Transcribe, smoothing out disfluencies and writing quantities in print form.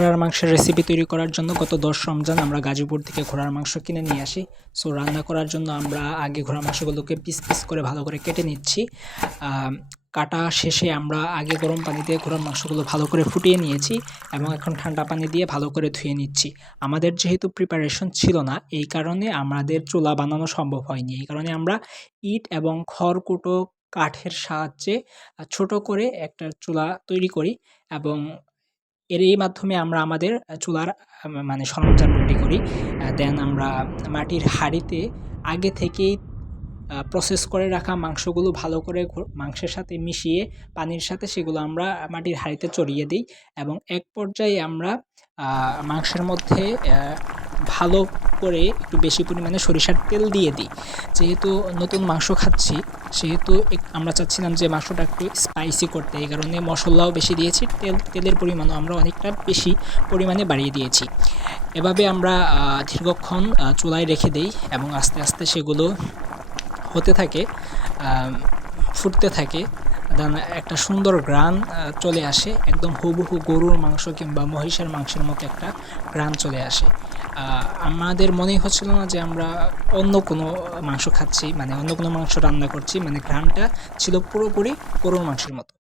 ঘোড়ার মাংসের রেসিপি তৈরি করার জন্য গত ১০ রমজান আমরা গাজীপুর থেকে ঘোড়ার মাংস কিনে নিয়ে আসি। সো রান্না করার জন্য আমরা আগে ঘোড়ার মাংসগুলোকে পিস পিস করে ভালো করে কেটে নিচ্ছি। কাটা শেষে আমরা আগে গরম পানি দিয়ে ঘোড়ার মাংসগুলো ভালো করে ফুটিয়ে নিয়েছি এবং এখন ঠান্ডা পানি দিয়ে ভালো করে ধুয়ে নিচ্ছি। আমাদের যেহেতু প্রিপারেশন ছিল না, এই কারণে আমাদের চুলা বানানো সম্ভব হয়নি। এই কারণে আমরা ইট এবং খড়কুটো কাঠের সাহায্যে ছোট করে একটা চুলা তৈরি করি এবং এরই মাধ্যমে আমরা আমাদের চুলার মানে সরঞ্জাম রেডি করি। দেন আমরা মাটির হাঁড়িতে আগে থেকেই প্রসেস করে রাখা মাংসগুলো ভালো করে মাংসের সাথে মিশিয়ে পানির সাথে সেগুলো আমরা মাটির হাঁড়িতে চড়িয়ে দিই এবং এক পর্যায়ে আমরা মাংসের মধ্যে ভালো করে একটু বেশি পরিমাণে সরিষার তেল দিয়ে দিই। যেহেতু নতুন মাংস খাচ্ছি সেহেতু আমরা চাচ্ছিলাম যে মাংসটা একটু স্পাইসি করতে, এই কারণে মশলাও বেশি দিয়েছি, তেলের পরিমাণও আমরা অনেকটা বেশি পরিমাণে বাড়িয়ে দিয়েছি। এভাবে আমরা দীর্ঘক্ষণ চুলায় রেখে দেই এবং আস্তে আস্তে সেগুলো হতে থাকে, ফুটতে থাকে। দেন একটা সুন্দর ঘ্রাণ চলে আসে, একদম হুবহু গরুর মাংস কিংবা মহিষের মাংসের মতো একটা ঘ্রাণ চলে আসে। আমাদের মনেই হচ্ছিল না যে আমরা অন্য কোনো মাংস খাচ্ছি, মানে অন্য কোনো মাংস রান্না করছি, মানে ঘ্রাণটা ছিল পুরোপুরি গরুর মাংসের মতো।